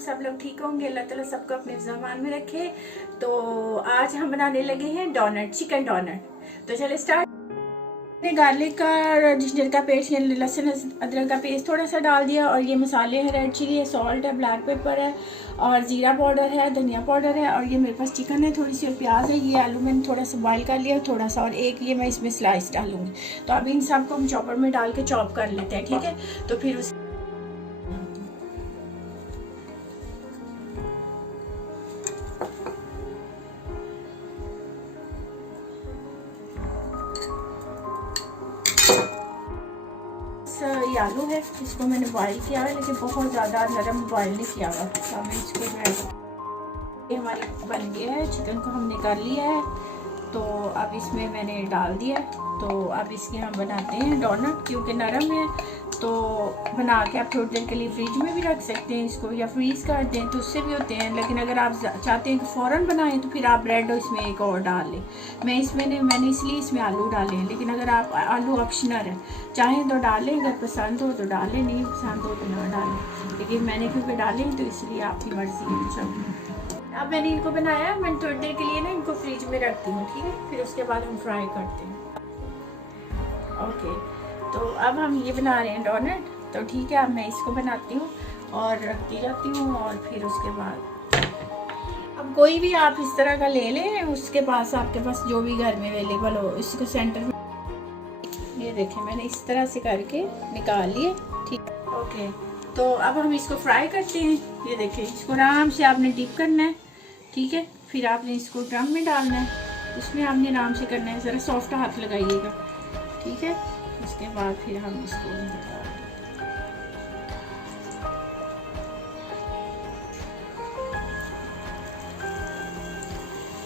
सब लोग ठीक होंगे, अल्लाह ताला सबको अपने ज़मान में रखे। तो आज हम बनाने लगे हैं डोनट, चिकन डोनट। तो चले स्टार्ट। गार्लिक का, जिंजर का पेस्ट, लहसुन अदरक का पेस्ट थोड़ा सा डाल दिया, और ये मसाले हैं, रेड चिली है, सॉल्ट है, ब्लैक पेपर है, और ज़ीरा पाउडर है, धनिया पाउडर है, और ये मेरे पास चिकन है, थोड़ी सी और प्याज है। ये आलू मैंने थोड़ा सा बॉयल कर लिया, थोड़ा सा, और एक ये मैं इसमें स्लाइस डालूंगी। तो अभी इन सबको हम चॉपर में डाल के चॉप कर लेते हैं, ठीक है। तो फिर उस ये आलू है, इसको मैंने बॉईल किया है, लेकिन बहुत ज़्यादा नरम बॉईल नहीं किया हुआ। तो हमें इसको ये हमारी बन गया है, चिकन को हमने कर लिया है। तो अब इसमें मैंने डाल दिया। तो अब इसके हम बनाते हैं डोनट, क्योंकि नरम है तो बना के आप थोड़ी देर के लिए फ्रिज में भी रख सकते हैं इसको, या फ्रीज़ कर दें तो उससे भी होते हैं। लेकिन अगर आप चाहते हैं कि फ़ौरन बनाएं तो फिर आप ब्रेड इसमें एक और डाल लें। मैंने इसलिए इसमें आलू डाले हैं, लेकिन अगर आप आलू ऑप्शनल है, चाहें तो डालें, अगर पसंद हो तो डालें, नहीं पसंद हो तो ना डालें। लेकिन मैंने क्योंकि डाले तो इसलिए आपकी मर्ज़ी है। चलो, अब मैंने इनको बनाया, मैंने थोड़ी देर के लिए ना इनको फ्रिज में रखती हूँ, ठीक है। फिर उसके बाद हम फ्राई करते हैं। ओके, तो अब हम ये बना रहे हैं डोनट। तो ठीक है, अब मैं इसको बनाती हूँ और रखती जाती हूँ, और फिर उसके बाद अब कोई भी आप इस तरह का ले लें, उसके पास आपके पास जो भी घर में अवेलेबल हो। इसको सेंटर में ये देखें, मैंने इस तरह से करके निकाल लिए, ठीक। ओके, तो अब हम इसको फ्राई करते हैं। ये देखें, इसको आराम से आपने डिप करना है, ठीक है। फिर आपने इसको ड्रम में डालना है, उसमें आपने आराम से करना है, ज़रा सॉफ्ट हाथ लगाइएगा, ठीक है। उसके बाद फिर हम इसको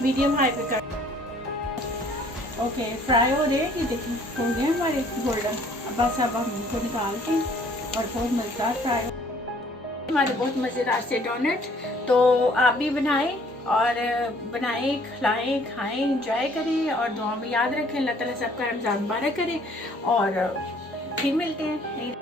मीडियम हाई पे कर। ओके, फ्राई हो रहे हैं, ये देखिए हो गए हमारे गोल्डन। अब बस अब हम इनको निकाल के, और बहुत मज़ेदार फ्राई हमारे बहुत मज़ेदार से डोनट। तो आप भी बनाएं, और बनाएं, खिलाएं, खाएं, इंजॉय करें, और दुआ में याद रखें। अल्लाह ताला सबका रमज़ान मुबारक करें, और फिर मिलते हैं।